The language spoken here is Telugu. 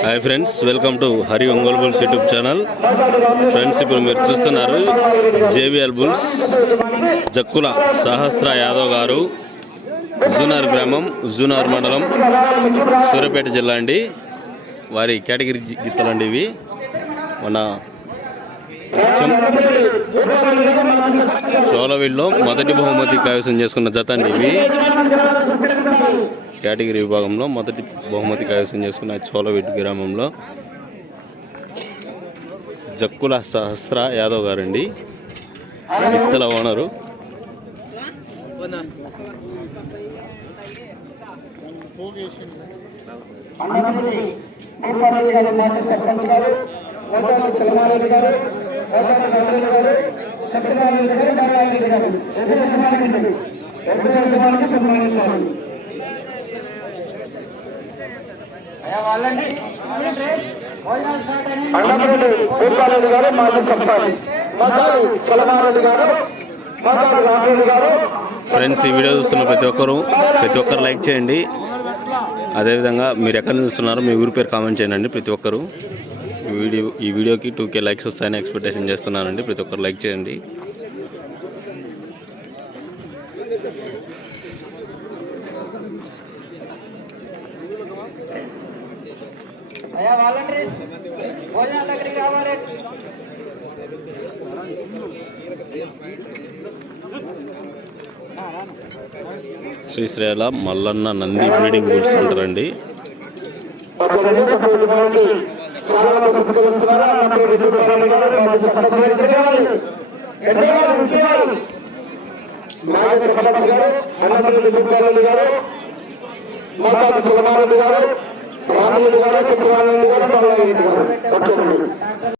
Hi friends, welcome to Hari Ongole bulls YouTube channel. Friends, ఇప్పుడు మీరు చూస్తున్నారు జేవిఎల్ బుల్స్ జక్కుల సహస్ర యాదవ్ గారు, ఉజునార్ గ్రామం, ఉజునార్ మండలం, సూర్యాపేట జిల్లా అండి. వారి కేటగిరీ గిత్తలండి ఇవి. మన చోళవీడులో మొదటి బహుమతి కైవసం చేసుకున్న జత అండి ఇవి. కేటగిరీ విభాగంలో మొదటి బహుమతి కైవసం చేసుకున్న చోళవీడు గ్రామంలో జక్కుల సహస్ర యాదవ్ గారండి, గిత్తల ఓనరు. ఫ్రెండ్స్, ఈ వీడియో చూస్తున్న ప్రతి ఒక్కరు లైక్ చేయండి. అదేవిధంగా మీరు ఎక్కడి నుంచి చూస్తున్నారో మీ ఊరి పేరు కామెంట్ చేయండి. ప్రతి ఒక్కరు ఈ వీడియోకి 2K లైక్స్ వస్తాయని ఎక్స్పెక్టేషన్ చేస్తున్నానండి. ప్రతి ఒక్కరు లైక్ చేయండి. శ్రీశ్రేల మల్లన్న నంది బ్రీడింగ్ బుల్స్ అంటారండి.